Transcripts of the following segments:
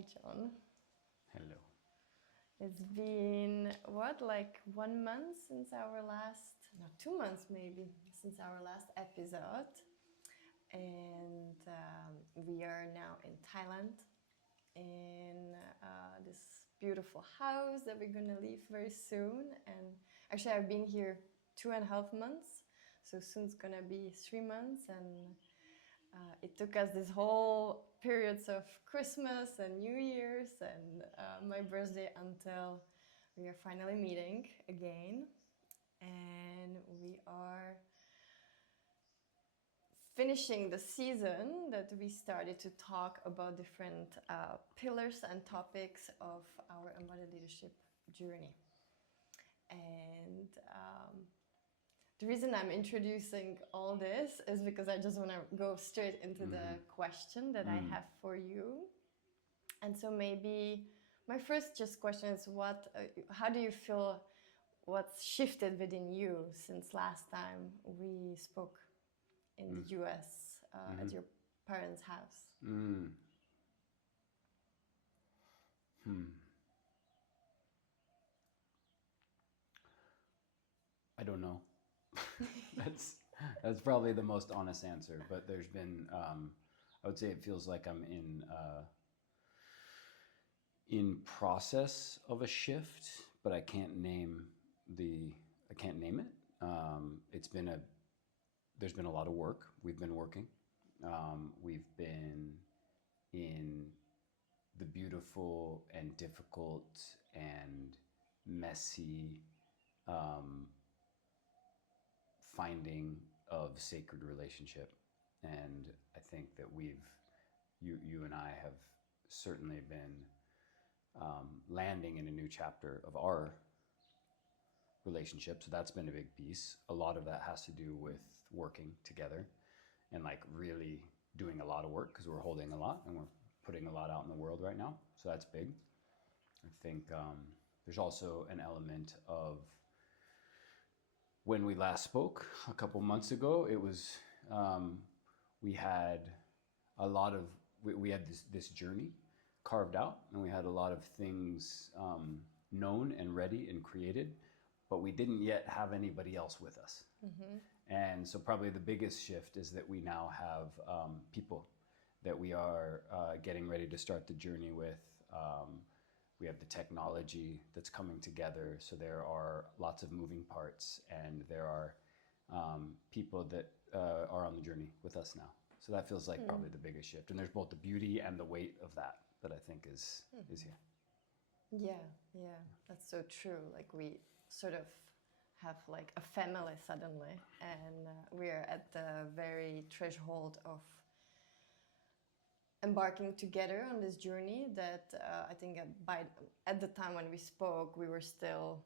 Hi, John. Hello. It's been like 1 month since our last, no, 2 months maybe, since our last episode. And we are now in Thailand in this beautiful house that we're gonna leave very soon. And actually, I've been here 2.5 months, so soon it's gonna be 3 months. And it took us this whole periods of Christmas and New Year's and my birthday until we are finally meeting again. And we are finishing the season that we started to talk about different pillars and topics of our embodied leadership journey. And the reason I'm introducing all this is because I just want to go straight into the question that I have for you. And so maybe my first just question is how do you feel, what's shifted within you since last time we spoke in the US at your parents' house? I don't know. that's probably the most honest answer. But there's been, I would say, it feels like I'm in process of a shift, but I can't name it. There's been a lot of work. We've been working. We've been in the beautiful and difficult and messy finding of sacred relationship. And I think that you and I have certainly been landing in a new chapter of our relationship. So that's been a big piece. A lot of that has to do with working together and like really doing a lot of work because we're holding a lot and we're putting a lot out in the world right now. So that's big. I think there's also an element of when we last spoke a couple months ago, it was we had a lot of we had this journey carved out, and we had a lot of things known and ready and created, but we didn't yet have anybody else with us. And so probably the biggest shift is that we now have people that we are getting ready to start the journey with. We have the technology that's coming together. So there are lots of moving parts, and there are people that are on the journey with us now. So that feels like probably the biggest shift. And there's both the beauty and the weight of that I think is here. Yeah, that's so true. Like we sort of have like a family suddenly, and we are at the very threshold of embarking together on this journey that I think at the time when we spoke, we were still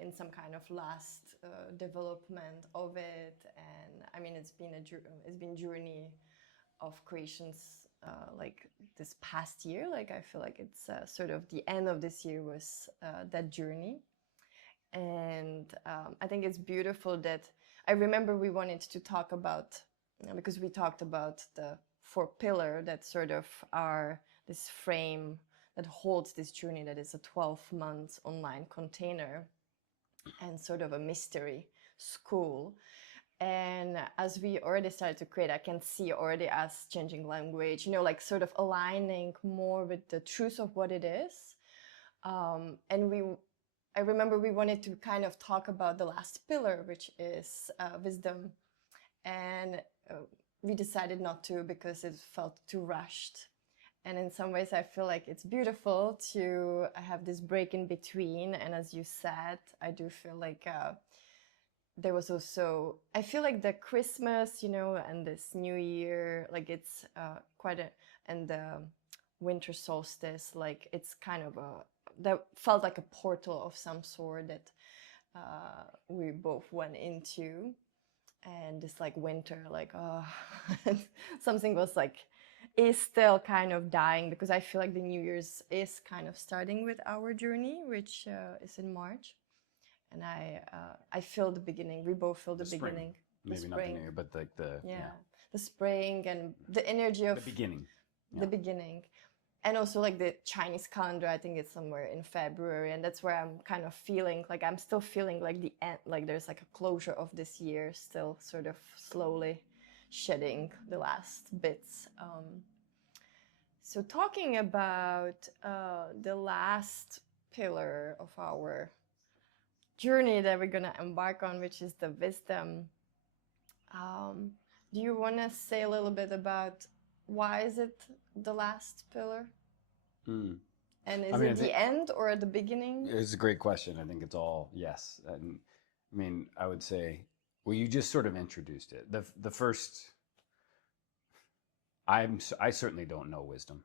in some kind of last development of it. And I mean, it's been journey of creations like this past year. Like I feel like it's sort of the end of this year was that journey. And I think it's beautiful that I remember we wanted to talk about, because we talked about the 4 pillars that sort of are this frame that holds this journey, that is a 12 months online container and sort of a mystery school. And as we already started to create, I can see already us changing language, like sort of aligning more with the truth of what it is. And I remember we wanted to kind of talk about the last pillar, which is wisdom. And we decided not to because it felt too rushed. And in some ways, I feel like it's beautiful to have this break in between. And as you said, I do feel like there was also, I feel like the Christmas, and this New Year, like it's and the winter solstice, like it's kind of that felt like a portal of some sort that we both went into. And this like winter, like, something was like, is still kind of dying, because I feel like the New Year's is kind of starting with our journey, which is in March. And I feel the beginning. We both feel the beginning. Maybe not the New Year, but the spring and the energy of the beginning. the beginning. and also like the Chinese calendar, I think it's somewhere in February, and that's where I'm kind of feeling like I'm still feeling like the end, like there's like a closure of this year, still sort of slowly shedding the last bits. So talking about the last pillar of our journey that we're gonna embark on, which is the wisdom. Do you want to say a little bit about why is it the last pillar? And is it the end or the beginning? It's a great question. I think it's all yes. And I mean, I would say, well, you just sort of introduced it. The first, I certainly don't know wisdom.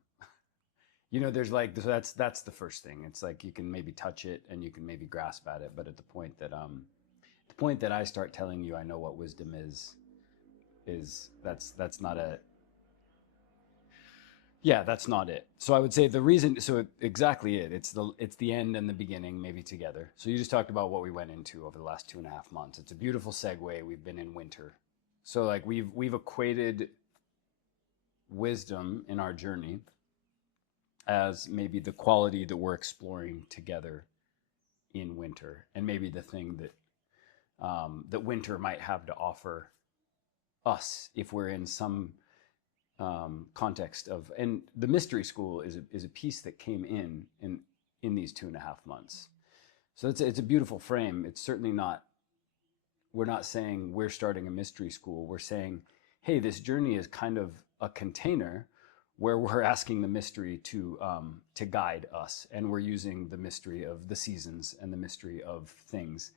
You know, there's like, so that's the first thing. It's like you can maybe touch it and you can maybe grasp at it, but at the point that I start telling you I know what wisdom is that's not a, yeah, that's not it. So I would say the reason, so exactly it. It's the end and the beginning maybe together. So you just talked about what we went into over the last 2.5 months. It's a beautiful segue. We've been in winter. So like we've equated wisdom in our journey as maybe the quality that we're exploring together in winter, and maybe the thing that that winter might have to offer us if we're in some context of, and the mystery school is a piece that came in these 2.5 months. So it's a beautiful frame. It's certainly not, we're not saying we're starting a mystery school. We're saying, hey, this journey is kind of a container where we're asking the mystery to guide us, and we're using the mystery of the seasons and the mystery of things.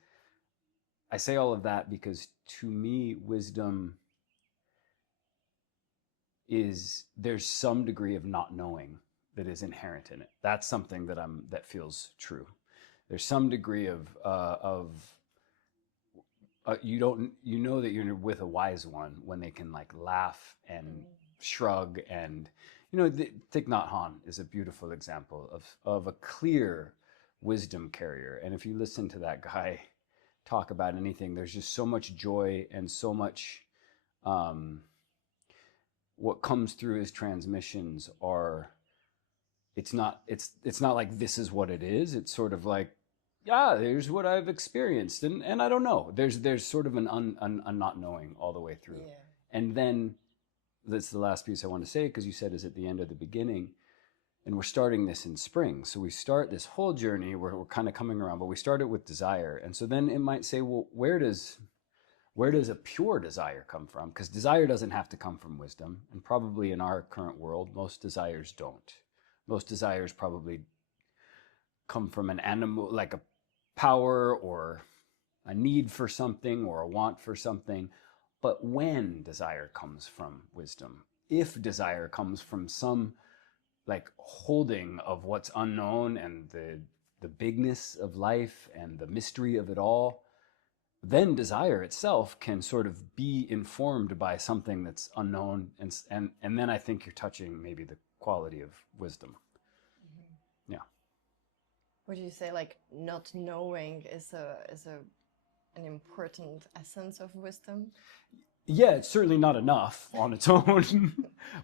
I say all of that because to me, wisdom is, there's some degree of not knowing that is inherent in it. That's something that feels true. There's some degree of you know that you're with a wise one when they can like laugh and shrug, and you know, Thich Nhat Hanh is a beautiful example of a clear wisdom carrier. And if you listen to that guy talk about anything, there's just so much joy and so much what comes through his transmissions are, it's not like this is what it is. It's sort of like, yeah, here's what I've experienced, and I don't know. There's sort of a not knowing all the way through. Yeah. And then that's the last piece I want to say, because you said is at the end of the beginning, and we're starting this in spring. So we start this whole journey where we're kind of coming around, but we start it with desire. And so then it might say, well, where does a pure desire come from? Because desire doesn't have to come from wisdom. And probably in our current world, most desires don't. Most desires probably come from an animal, like a power or a need for something or a want for something. But when desire comes from wisdom, if desire comes from some like holding of what's unknown and the bigness of life and the mystery of it all, then desire itself can sort of be informed by something that's unknown, and then I think you're touching maybe the quality of wisdom. Mm-hmm. Yeah. Would you say like not knowing is an important essence of wisdom? Yeah, it's certainly not enough on its own,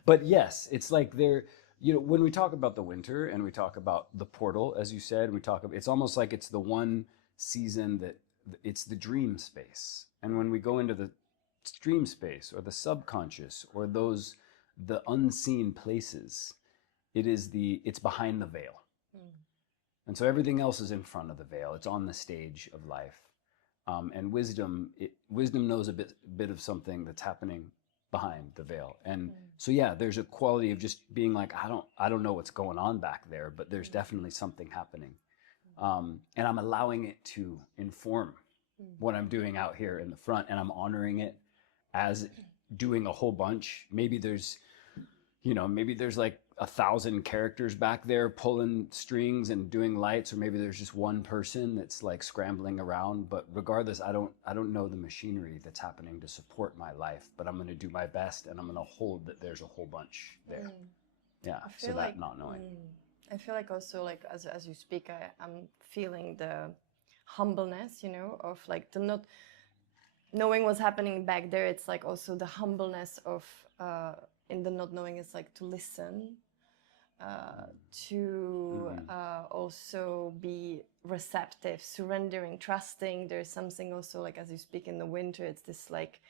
but yes, it's like there. You know, when we talk about the winter and we talk about the portal, as you said, it's almost like it's the one season that it's the dream space. And when we go into the dream space or the subconscious or the unseen places, it's behind the veil. And so everything else is in front of the veil. It's on the stage of life. And wisdom knows a bit of something that's happening behind the veil. And so yeah, there's a quality of just being like, I don't know what's going on back there, but there's definitely something happening. And I'm allowing it to inform what I'm doing out here in the front, and I'm honoring it as doing a whole bunch. Maybe there's like 1,000 characters back there pulling strings and doing lights, or maybe there's just one person that's like scrambling around. But regardless, I don't know the machinery that's happening to support my life, but I'm going to do my best, and I'm going to hold that there's a whole bunch there. Yeah. So that like, not knowing. I feel like also like as you speak, I'm feeling the humbleness, you know, of like the not knowing what's happening back there. It's like also the humbleness of in the not knowing is like to listen to also be receptive, surrendering, trusting. There's something also like as you speak in the winter, it's this like,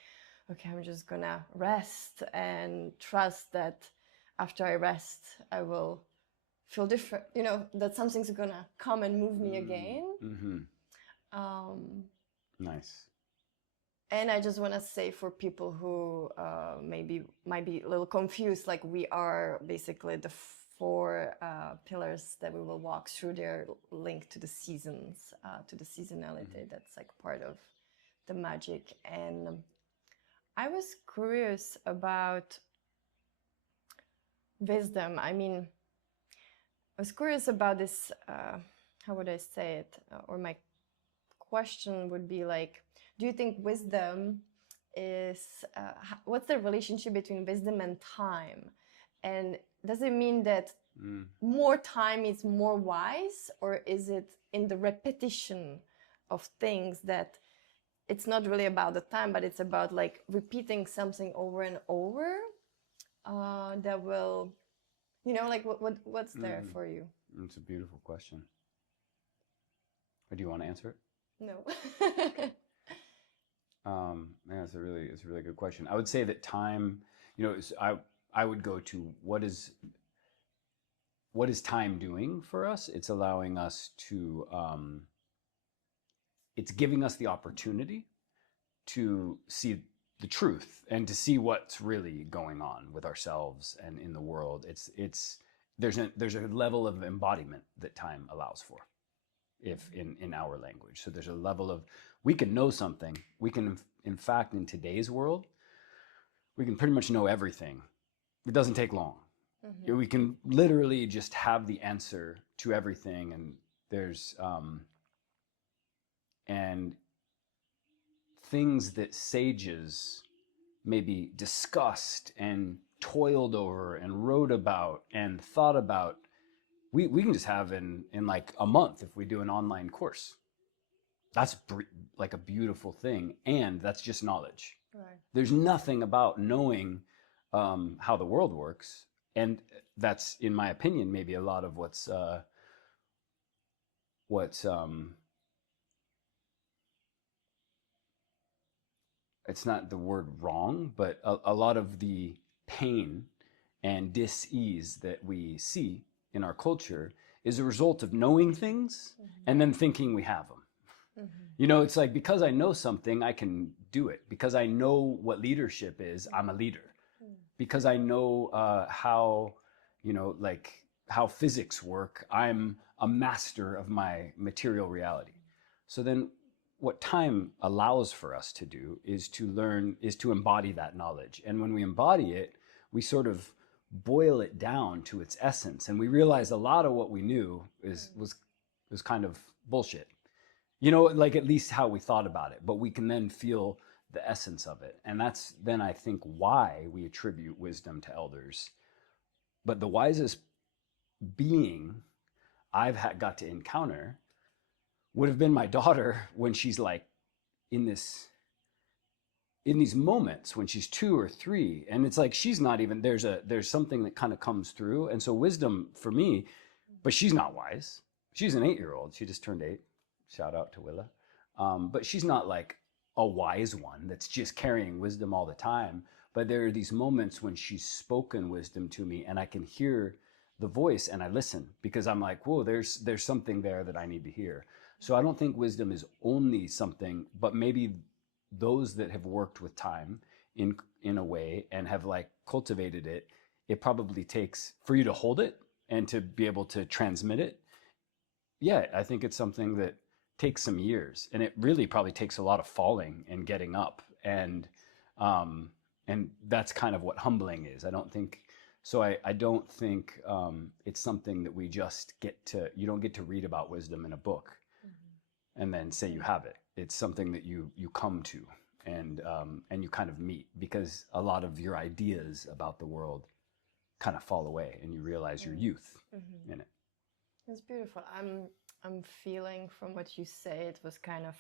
okay, I'm just gonna rest and trust that after I rest, I will feel different. You know, that something's gonna come and move me again. Nice. And I just want to say for people who maybe might be a little confused, like we are basically the four pillars that we will walk through. They're linked to the seasons, to the seasonality. That's like part of the magic. And I was curious about wisdom. I mean, I was curious about this, how would I say it? Or my question would be like, do you think wisdom is, what's the relationship between wisdom and time? And does it mean that more time is more wise, or is it in the repetition of things that it's not really about the time, but it's about like repeating something over and over that will, you know, like what's there for you? It's a beautiful question. Or do you want to answer it? No. Yeah, it's a really good question. I would say that time, you know, I would go to what is time doing for us? It's allowing us to, it's giving us the opportunity to see the truth and to see what's really going on with ourselves and in the world. There's a level of embodiment that time allows for, if in our language. So there's a level of, we can know something. We can, in fact, in today's world, we can pretty much know everything. It doesn't take long. We can literally just have the answer to everything. And there's, and things that sages maybe discussed and toiled over and wrote about and thought about, we can just have in like a month if we do an online course. That's like a beautiful thing. And that's just knowledge. Right. There's nothing about knowing how the world works. And that's, in my opinion, maybe a lot of what's it's not the word wrong, but a lot of the pain and dis-ease that we see in our culture is a result of knowing things and then thinking we have them. You know, it's like, because I know something, I can do it. Because I know what leadership is, I'm a leader. Because I know how, you know, like how physics work, I'm a master of my material reality. So then what time allows for us to do is to learn, is to embody that knowledge. And when we embody it, we sort of boil it down to its essence. And we realize a lot of what we knew was kind of bullshit. You know, like at least how we thought about it, but we can then feel the essence of it. And that's then, I think, why we attribute wisdom to elders. But the wisest being I've got to encounter would have been my daughter, when she's like in these moments when she's 2 or 3, and it's like she's not even, there's something that kind of comes through. And so wisdom for me, but she's not wise. She's an 8-year-old. She just turned 8. Shout out to Willa. But she's not like a wise one that's just carrying wisdom all the time. But there are these moments when she's spoken wisdom to me, and I can hear the voice and I listen, because I'm like, whoa, there's something there that I need to hear. So I don't think wisdom is only something, but maybe those that have worked with time in a way and have like cultivated it, it probably takes for you to hold it and to be able to transmit it. Yeah, I think it's something that takes some years, and it really probably takes a lot of falling and getting up, and that's kind of what humbling is. I don't think so. I don't think it's something that we just get to. You don't get to read about wisdom in a book and then say you have it. It's something that you come to and you kind of meet, because a lot of your ideas about the world kind of fall away, and you realize your youth in it. It's beautiful. I'm feeling from what you say, it was kind of,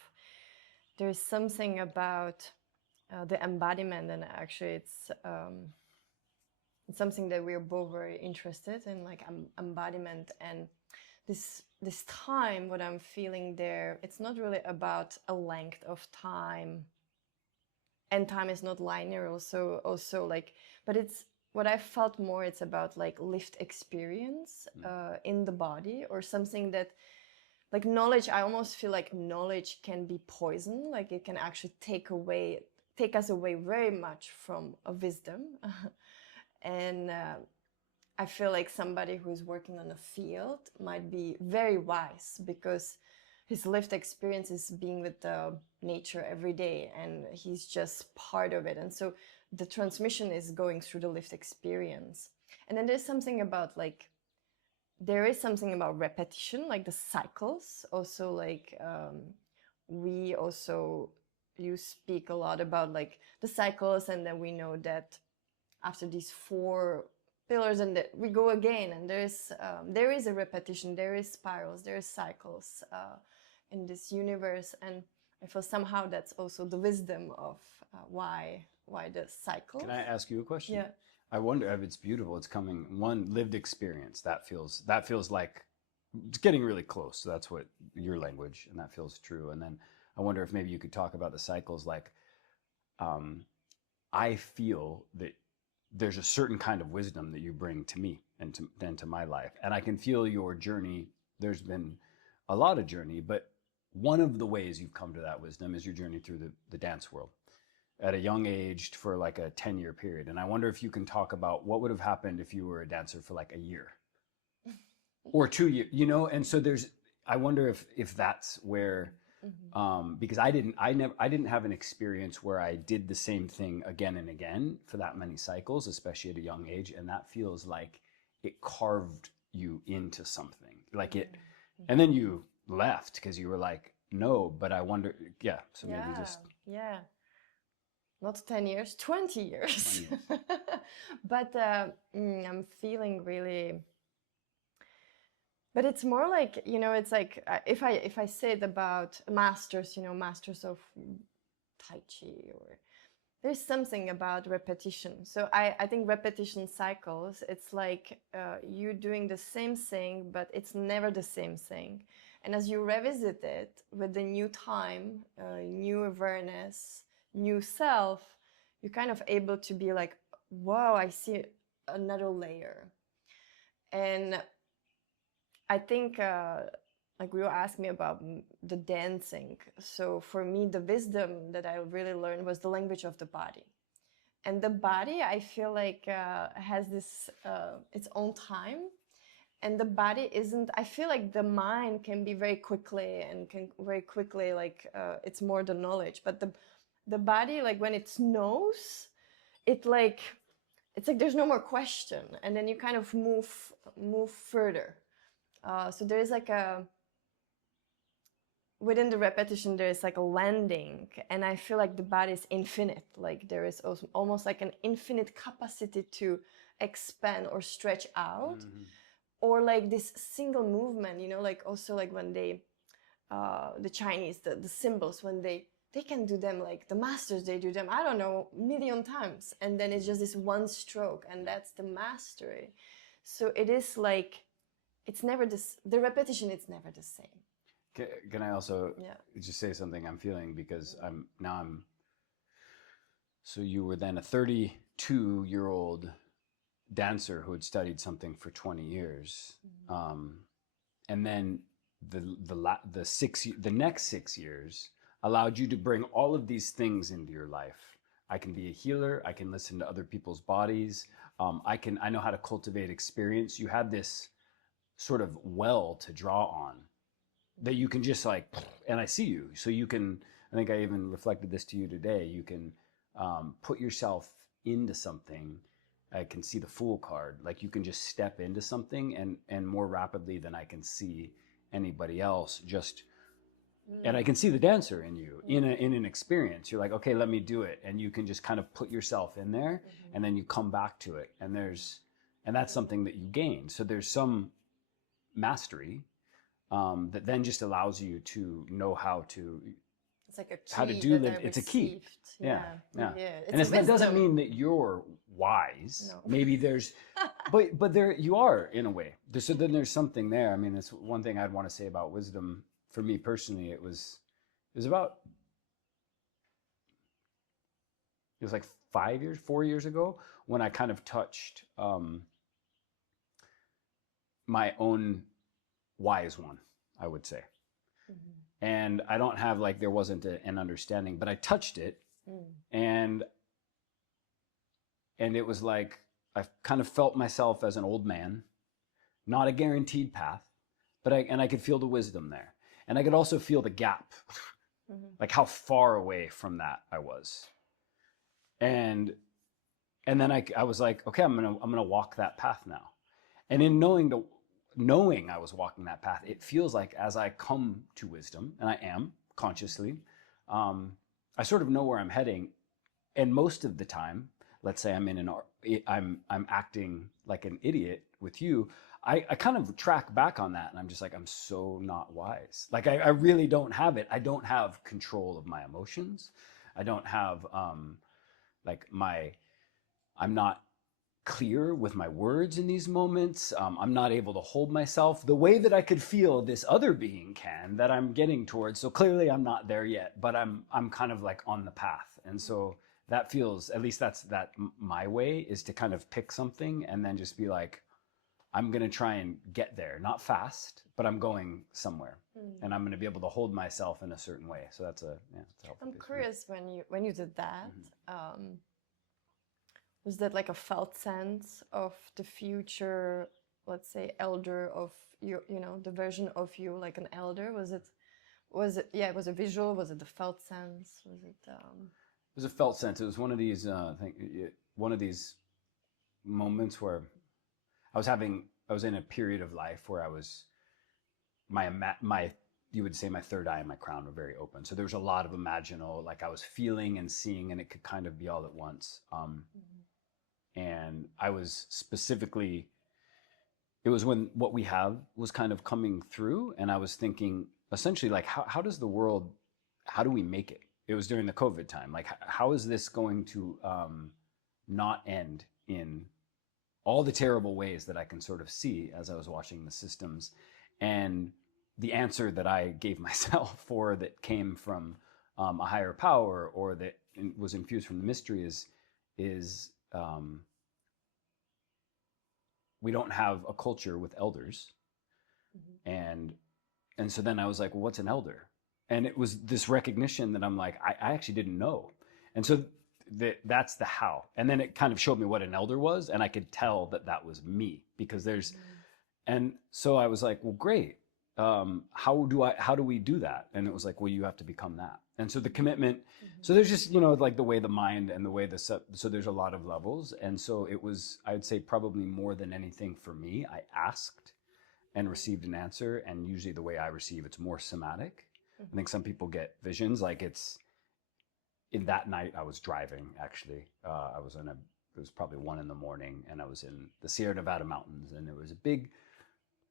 there's something about the embodiment, and actually it's It's something that we're both very interested in, like embodiment. And this time, what I'm feeling there, it's not really about a length of time, and time is not linear also like, but it's what I felt more, it's about like lived experience in the body, or something that, like knowledge, I almost feel like knowledge can be poison, like it can actually take us away very much from a wisdom. And I feel like somebody who's working on a field might be very wise, because his lived experience is being with the nature every day, and he's just part of it. And so the transmission is going through the lived experience. And then there's something about like, there is something about repetition, like the cycles. Also, like you speak a lot about like the cycles, and then we know that after these 4 pillars, and that we go again, and there is a repetition, there is spirals, there is cycles in this universe. And I feel somehow that's also the wisdom of why the cycle. Can I ask you a question? Yeah. I wonder if it's beautiful. It's coming, one, lived experience. That feels like it's getting really close. So that's what your language, and that feels true. And then I wonder if maybe you could talk about the cycles. Like, I feel that there's a certain kind of wisdom that you bring to me and to my life. And I can feel your journey. There's been a lot of journey, but one of the ways you've come to that wisdom is your journey through the dance world at a young age for like a 10-year period. And I wonder if you can talk about what would have happened if you were a dancer for like a year or 2 years, you know? And so I wonder if that's where, because I didn't have an experience where I did the same thing again and again for that many cycles, especially at a young age. And that feels like it carved you into something like it. And then you left because you were like, no, but I wonder, yeah. So maybe just. Yeah. Not 10 years, 20 years. 20 years. But I'm feeling really, but it's more like, you know, it's like if I say it about masters, you know, masters of Tai Chi, or there's something about repetition. So I think repetition cycles, it's like you doing the same thing, but it's never the same thing. And as you revisit it with the new time, new awareness, new self, you're kind of able to be like, wow, I see another layer. And I think like you asked me about the dancing. So for me, the wisdom that I really learned was the language of the body. And the body, I feel like has this its own time. And the body isn't, I feel like the mind can be very quickly like it's more the knowledge, but the body, like when it knows, it's like there's no more question, and then you kind of move further. So there's like within the repetition, there is like a landing, and I feel like the body is infinite. Like there is also almost like an infinite capacity to expand or stretch out, or like this single movement. You know, like also like when they, the Chinese, the symbols, when they can do them, like the masters, they do them, I don't know, million times, and then it's just this one stroke, and that's the mastery. So it is like, it's never this, the repetition, it's never the same. Can I also just say something I'm feeling, because so you were then a 32-year-old dancer who had studied something for 20 years. And then the next 6 years allowed you to bring all of these things into your life. I can be a healer. I can listen to other people's bodies. I know how to cultivate experience. You had this sort of well to draw on that you can just like, and I see you. So you can, I think I even reflected this to you today. You can put yourself into something. I can see the Fool card. Like you can just step into something and more rapidly than I can see anybody else. And I can see the dancer in you in an experience. You're like, okay, let me do it. And you can just kind of put yourself in there, and then you come back to it. And that's something that you gain. So there's some mastery that then just allows you to know how to. It's like a key how to do that live. I It's a key. received. Yeah, yeah. It's And a that doesn't wisdom. mean that you're wise. No. Maybe there's, but there you are in a way. So then there's something there. I mean, that's one thing I'd want to say about wisdom for me personally. It was about, it was like 4 years ago when I kind of touched my own wise one, I would say. And I don't have like, there wasn't an understanding, but I touched it, and it was like I kind of felt myself as an old man, not a guaranteed path, but I could feel the wisdom there, and I could also feel the gap, like how far away from that I was, and then I was like, okay, I'm gonna walk that path now, and in knowing I was walking that path, it feels like as I come to wisdom, and I am consciously, I sort of know where I'm heading, and most of the time, let's say I'm acting like an idiot with you, I kind of track back on that, and I'm just like, I'm so not wise. Like I really don't have it. I don't have control of my emotions. I don't have I'm not clear with my words in these moments. I'm not able to hold myself the way that I could feel this other being can, that I'm getting towards. So clearly I'm not there yet, but I'm kind of like on the path. And so that feels, at least that's my way, is to kind of pick something and then just be like, I'm going to try and get there, not fast, but I'm going somewhere, and I'm going to be able to hold myself in a certain way. So that's a helpful I'm piece. curious, when you did that, was that like a felt sense of the future, let's say, elder of you, the version of you, like an elder? Was it, it was a visual? Was it the felt sense? Was it, It was a felt sense. It was one of these, one of these moments where I was in a period of life where I was, you would say my third eye and my crown were very open. So there was a lot of imaginal, like I was feeling and seeing, and it could kind of be all at once. And I was specifically, it was when what we have was kind of coming through, and I was thinking essentially like, how does the world, how do we make it? It was during the COVID time. Like, how is this going to not end in all the terrible ways that I can sort of see as I was watching the systems? And the answer that I gave myself, or that came from a higher power, or that was infused from the mystery, is we don't have a culture with elders. And so then I was like, well, what's an elder? And it was this recognition that I'm like, I actually didn't know. And so that's the how. And then it kind of showed me what an elder was, and I could tell that was me, because and so I was like, well, great. How do we do that? And it was like, well, you have to become that. And so the commitment, so there's just, like the way the mind and the way so there's a lot of levels. And so it was, I'd say probably more than anything for me, I asked and received an answer. And usually the way I receive, it's more somatic. I think some people get visions, like in that night I was driving, actually. It was probably 1 a.m, and I was in the Sierra Nevada mountains, and there was a big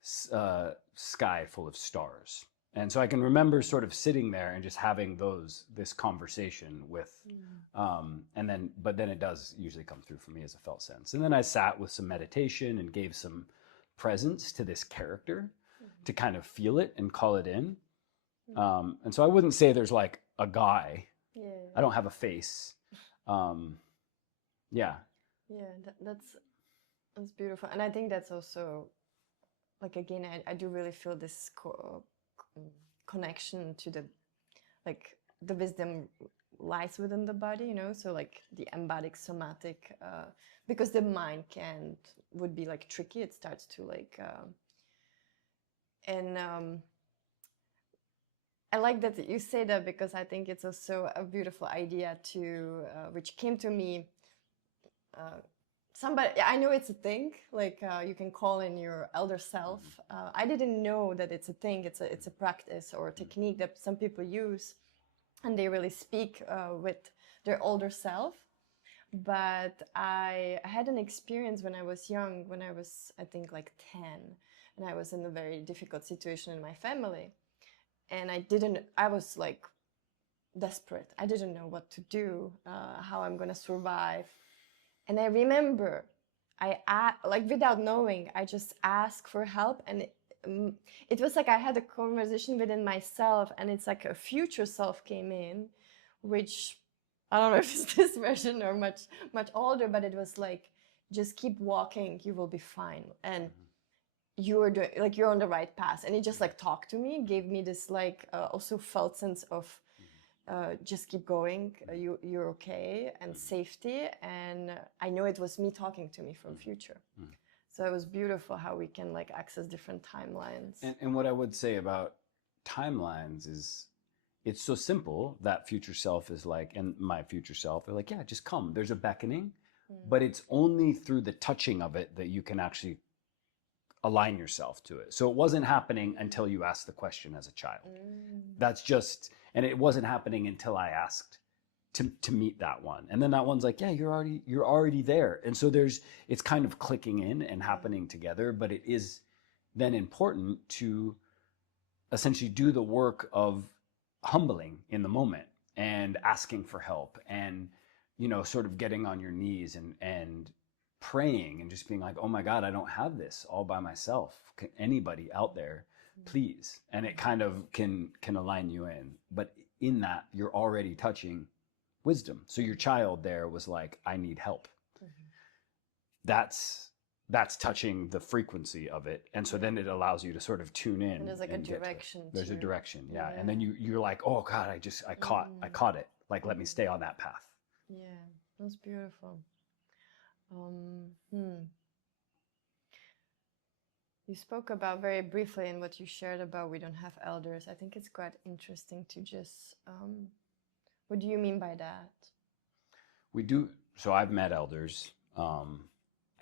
sky full of stars. And so I can remember sort of sitting there and just having this conversation with, but then it does usually come through for me as a felt sense. And then I sat with some meditation and gave some presence to this character to kind of feel it and call it in. And so I wouldn't say there's like a guy. yeah. I don't have a face. Yeah. That's beautiful. And I think that's also, like, again, I do really feel this connection to the wisdom lies within the body, so like the embodic somatic, because the mind would be like tricky. It starts to like, and I like that you say that, because I think it's also a beautiful idea which came to me. I know it's a thing, like you can call in your elder self. I didn't know that it's a thing. It's a practice or a technique that some people use, and they really speak with their older self. But I had an experience when I was young, when I was, I think, like 10, and I was in a very difficult situation in my family. And I was like desperate. I didn't know what to do, how I'm gonna survive. And I remember like without knowing, I just asked for help, and it was like I had a conversation within myself, and it's like a future self came in, which I don't know if it's this version or much older, but it was like, just keep walking, you will be fine, and you're doing, like, you're on the right path. And it just like talked to me, gave me this like also felt sense of just keep going, you're okay, and safety. And I know it was me talking to me from future. So it was beautiful how we can like access different timelines. And what I would say about timelines is, it's so simple that future self is like, and my future self are like, yeah, just come. There's a beckoning, but it's only through the touching of it that you can actually align yourself to it. So it wasn't happening until you asked the question as a child. That's just, and it wasn't happening until I asked to meet that one. And then that one's like, yeah, you're already there. And so it's kind of clicking in and happening together, but it is then important to essentially do the work of humbling in the moment and asking for help, and, you know, sort of getting on your knees and praying and just being like, oh my God, I don't have this all by myself. Can anybody out there, please? And it kind of can align you in. But in that, you're already touching wisdom. So your child there was like, I need help. That's touching the frequency of it. And so then it allows you to sort of tune in. And there's like a direction. There's a direction. Yeah. And then you're like, oh God, I caught it. Like, let me stay on that path. Yeah, that's beautiful. You spoke about very briefly in what you shared about we don't have elders. I think it's quite interesting to just, what do you mean by that? We do. So I've met elders. I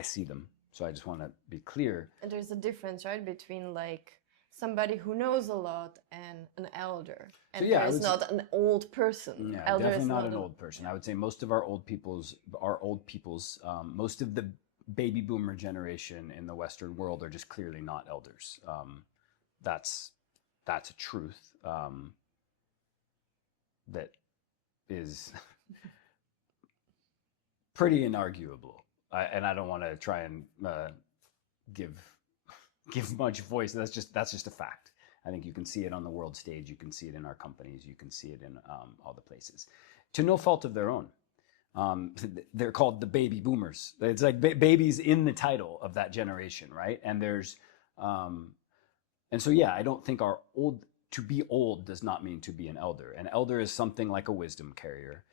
see them. So I just want to be clear. And there's a difference, right, between like somebody who knows a lot and an elder. And so, yeah, there's not an old person. Yeah, Elder definitely is not an old person. I would say most of our old peoples, most of the baby boomer generation in the Western world are just clearly not elders. That's a truth that is pretty inarguable. And I don't want to try and give much voice. That's just a fact. I think you can see it on the world stage. You can see it in our companies. You can see it in all the places, to no fault of their own. They're called the baby boomers. It's like babies in the title of that generation, right? And there's, and so yeah, I don't think to be old does not mean to be an elder. An elder is something like a wisdom carrier.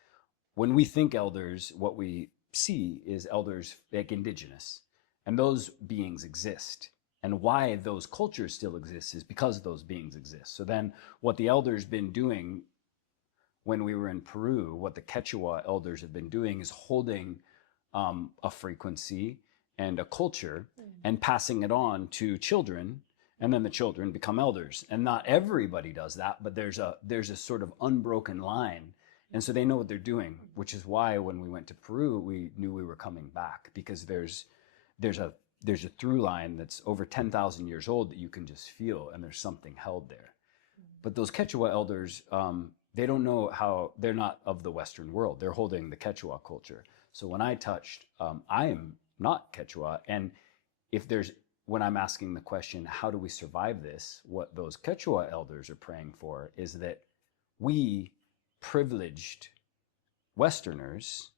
When we think elders, what we see is elders like indigenous, and those beings exist. And why those cultures still exist is because those beings exist. So then what the elders been doing when we were in Peru, what the Quechua elders have been doing is holding a frequency and a culture and passing it on to children, and then the children become elders. And not everybody does that, but there's a sort of unbroken line. And so they know what they're doing, which is why when we went to Peru, we knew we were coming back, because there's a through line that's over 10,000 years old that you can just feel, and there's something held there. But those Quechua elders, they don't know how, they're not of the Western world. They're holding the Quechua culture. So when I touched, I am not Quechua. And when I'm asking the question, how do we survive this? What those Quechua elders are praying for is that we privileged Westerners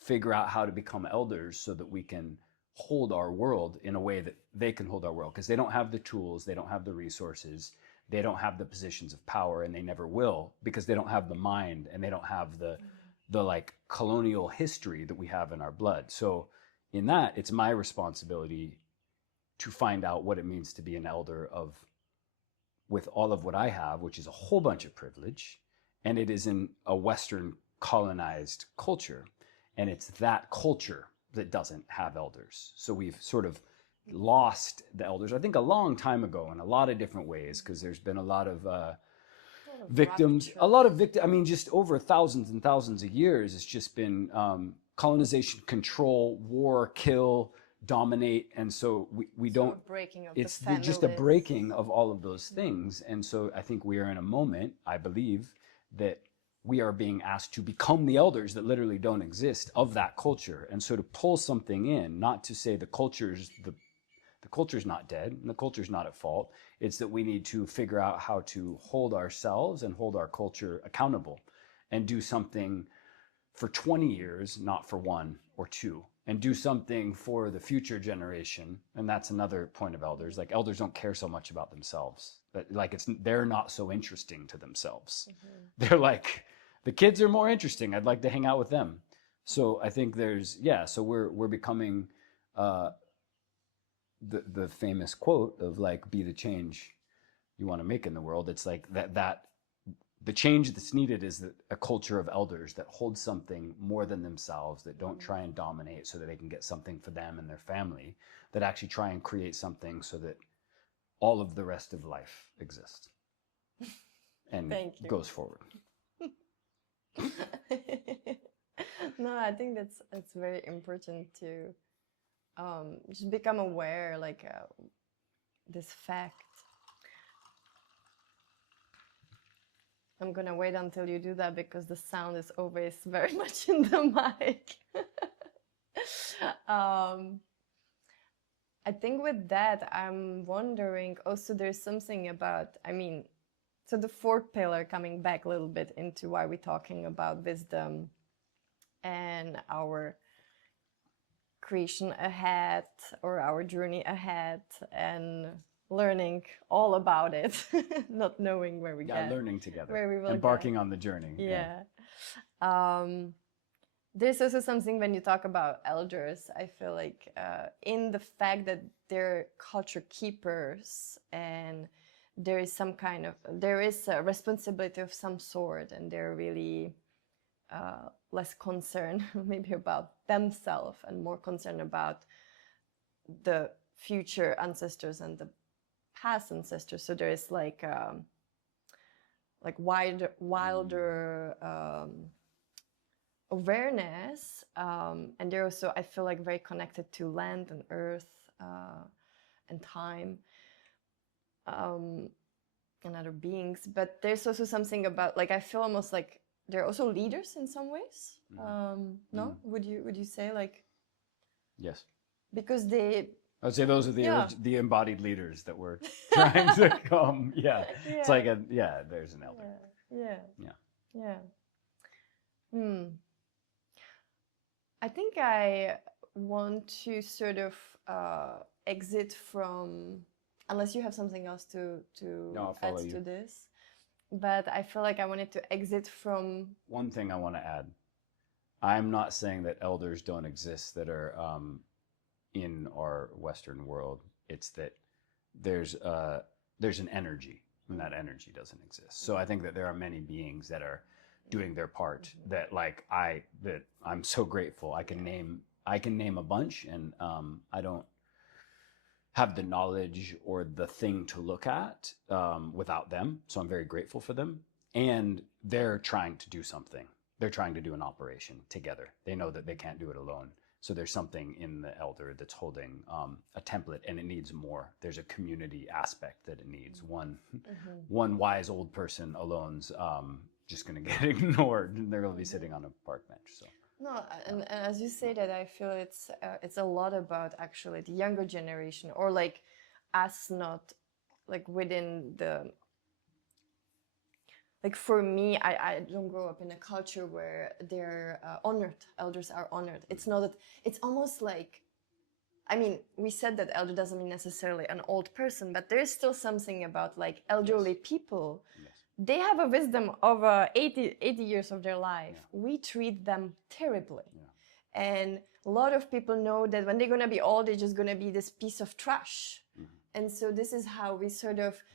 figure out how to become elders so that we can hold our world in a way that they can hold our world, because they don't have the tools, they don't have the resources, they don't have the positions of power, and they never will, because they don't have the mind, and they don't have the like colonial history that we have in our blood. So in that, it's my responsibility to find out what it means to be an elder with all of what I have, which is a whole bunch of privilege, and it is in a Western colonized culture, and it's that culture that doesn't have elders. So we've sort of lost the elders, I think, a long time ago in a lot of different ways, because there's been a lot of victims, I mean, just over thousands and thousands of years, it's just been colonization, control, war, kill, dominate. And so we don't, it's just a breaking of all of those things. And so I think we are in a moment, I believe, that we are being asked to become the elders that literally don't exist of that culture. And so to pull something in, not to say the culture's not dead and the culture's not at fault. It's that we need to figure out how to hold ourselves and hold our culture accountable and do something for 20 years, not for 1 or 2, and do something for the future generation. And that's another point of elders. Like elders don't care so much about themselves. But like they're not so interesting to themselves. Mm-hmm. They're like, the kids are more interesting. I'd like to hang out with them. So I think so we're becoming the famous quote of like, be the change you want to make in the world. It's like that the change that's needed is that a culture of elders that hold something more than themselves, that don't try and dominate so that they can get something for them and their family, that actually try and create something so that all of the rest of life exists and goes forward. No, I think that's very important to just become aware, like this fact. I'm gonna wait until you do that because the sound is always very much in the mic. I think with that, I'm wondering also there's something about, so the fourth pillar, coming back a little bit into why we're talking about wisdom and our creation ahead or our journey ahead and learning all about it, not knowing where we get. Learning together, where we will embarking on the journey. Yeah. There's also something when you talk about elders, I feel like in the fact that they're culture keepers and there is a responsibility of some sort, and they're really less concerned maybe about themselves and more concerned about the future ancestors and the past ancestors. So there is like wilder awareness, and they're also, I feel like, very connected to land and earth and time and other beings. But there's also something about, like, I feel almost like they're also leaders in some ways. No, would you say, like? Yes. Because they. I would say those are the embodied leaders that we're trying to come. Yeah. It's like there's an elder. Yeah. I think I want to sort of exit from, unless you have something else to add to this, but I feel like I wanted to exit from. One thing I want to add, I'm not saying that elders don't exist that are in our Western world. It's that there's an energy, and that energy doesn't exist. So I think that there are many beings that are doing their part that I'm so grateful. I can name a bunch, and I don't have the knowledge or the thing to look at without them. So I'm very grateful for them. And they're trying to do something. They're trying to do an operation together. They know that they can't do it alone. So there's something in the elder that's holding a template, and it needs more. There's a community aspect that it needs. One wise old person alone's just going to get ignored, and they're going to be sitting on a park bench. So. No, and as you say that, I feel it's a lot about actually the younger generation, or like us, not like within the. Like for me, I don't grow up in a culture where they're honored. Elders are honored. It's not that. It's almost like, we said that elder doesn't mean necessarily an old person, but there is still something about like elderly people. Yes. They have a wisdom of 80 years of their life. Yeah. We treat them terribly. Yeah. And a lot of people know that when they're going to be old, they're just going to be this piece of trash. Mm-hmm. And so this is how we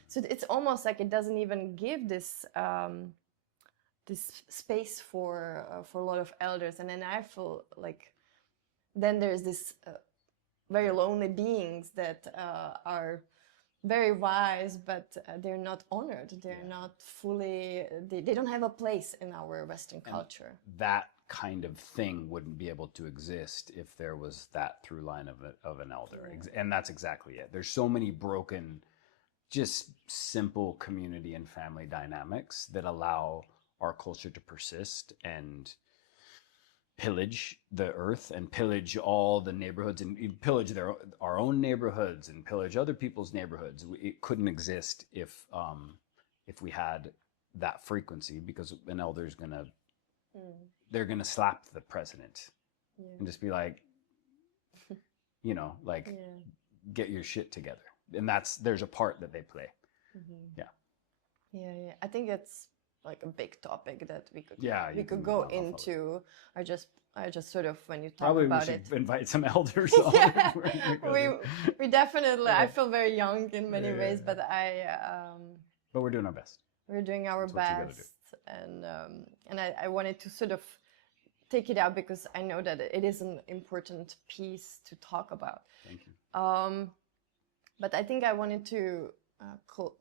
so it's almost like it doesn't even give this this space for a lot of elders. And then I feel like then there's this very lonely beings that are very wise, but they're not honored. They're not fully, they don't have a place in our Western culture. That kind of thing wouldn't be able to exist if there was that through line of an elder. Yeah. And that's exactly it. There's so many broken, just simple community and family dynamics that allow our culture to persist and pillage the earth and pillage all the neighborhoods and pillage our own neighborhoods and pillage other people's neighborhoods. It couldn't exist if we had that frequency, because an elder's gonna they're gonna slap the president and just be like, like, get your shit together. And there's a part that they play. Yeah. I think it's like a big topic that we could go into. I just sort of, when you talk probably about we it, should invite some elders on. we definitely, I feel very young in many ways, but but we're doing our best. We're doing our best, and I wanted to sort of take it out because I know that it is an important piece to talk about. Thank you. But I think I wanted to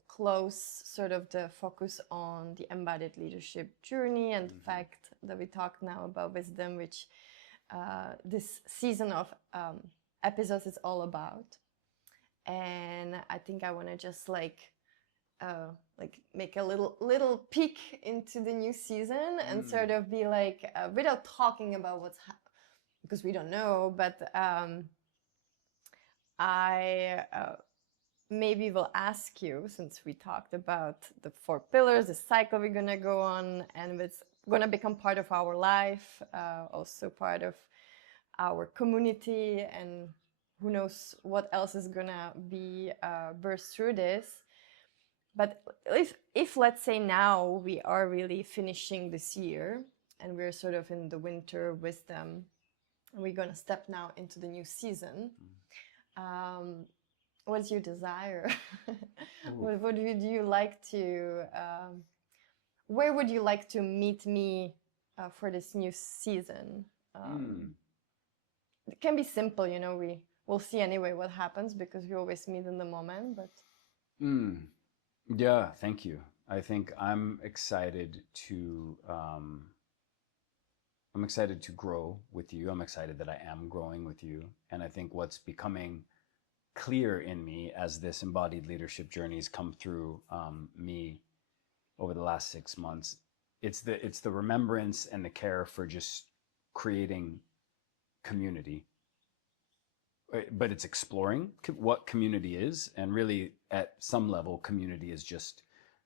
close sort of the focus on the embodied leadership journey and the fact that we talked now about wisdom, which this season of episodes is all about. And I think I want to just like make a little peek into the new season and sort of be like, without talking about what's because we don't know, but I maybe will ask you, since we talked about the 4 pillars, the cycle we're gonna go on, and it's gonna become part of our life, also part of our community, and who knows what else is gonna be burst through this. But if let's say now we are really finishing this year and we're sort of in the winter wisdom, and we're gonna step now into the new season, what's your desire? What would you like to, where would you like to meet me for this new season? It can be simple, we'll see anyway what happens, because we always meet in the moment, but. Yeah, thank you. I think I'm excited to grow with you. I'm excited that I am growing with you. And I think what's becoming clear in me as this embodied leadership journey has come through me over the last 6 months, it's the remembrance and the care for just creating community. But it's exploring what community is, and really at some level community is just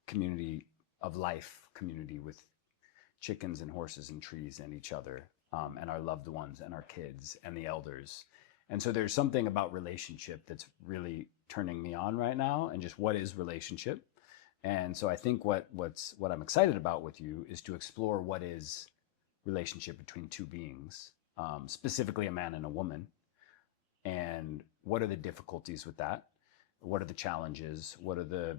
community of life, community with chickens and horses and trees and each other, and our loved ones and our kids and the elders. And so there's something about relationship that's really turning me on right now, and just what is relationship. And so I think what I'm excited about with you is to explore what is relationship between 2 beings, specifically a man and a woman. And what are the difficulties with that? What are the challenges? What are the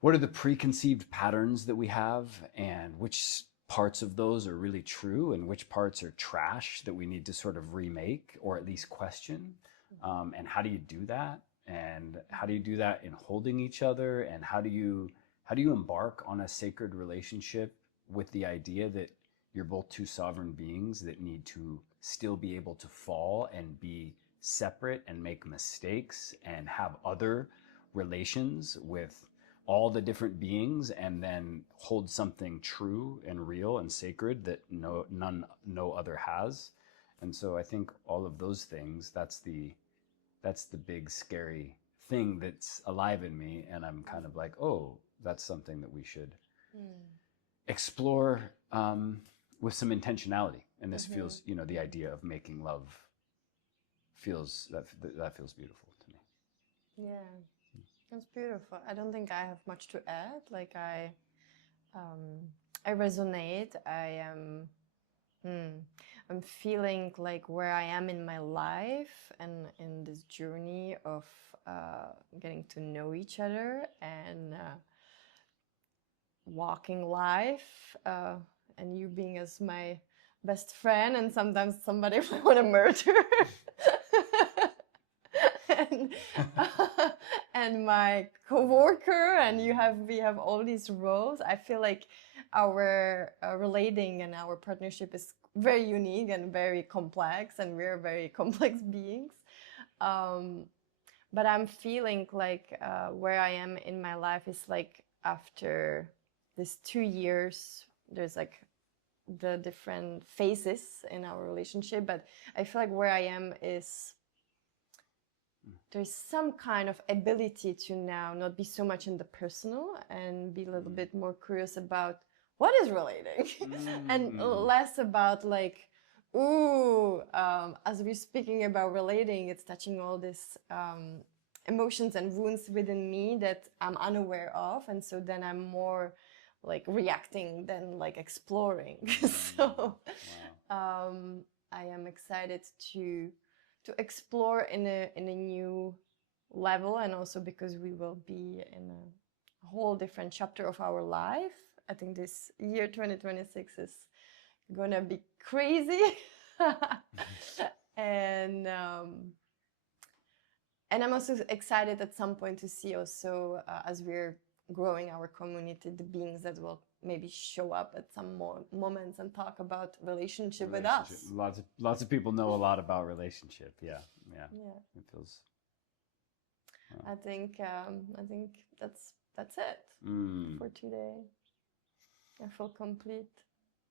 what are the preconceived patterns that we have, and which parts of those are really true and which parts are trash that we need to sort of remake or at least question? And how do you do that? And how do you do that in holding each other? And how do you embark on a sacred relationship with the idea that you're both 2 sovereign beings that need to still be able to fall and be separate and make mistakes and have other relations with all the different beings, and then hold something true and real and sacred that no other has. And so I think all of those things, that's the big scary thing that's alive in me, and I'm kind of like, oh, that's something that we should explore with some intentionality. And this feels, the idea of making love feels beautiful to me. Yeah, that's beautiful. I don't think I have much to add. Like I resonate. I'm feeling like where I am in my life and in this journey of getting to know each other and walking life, and you being as my best friend, and sometimes somebody I want to murder. And my coworker, and we have all these roles. I feel like our relating and our partnership is very unique and very complex, and we're very complex beings. But I'm feeling like where I am in my life is like after these 2 years, there's like the different phases in our relationship, but I feel like where I am is there's some kind of ability to now not be so much in the personal and be a little bit more curious about what is relating and less about like, as we're speaking about relating, it's touching all this emotions and wounds within me that I'm unaware of. And so then I'm more like reacting than like exploring. So I am excited to explore in a new level, and also because we will be in a whole different chapter of our life. I think this year 2026 is gonna be crazy. and I'm also excited at some point to see also as we're growing our community, the beings that will maybe show up at some more moments and talk about relationship with us. Lots of people know a lot about relationship. Yeah. It feels. I think that's it for today. I feel complete.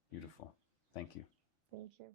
Beautiful. Thank you. Thank you.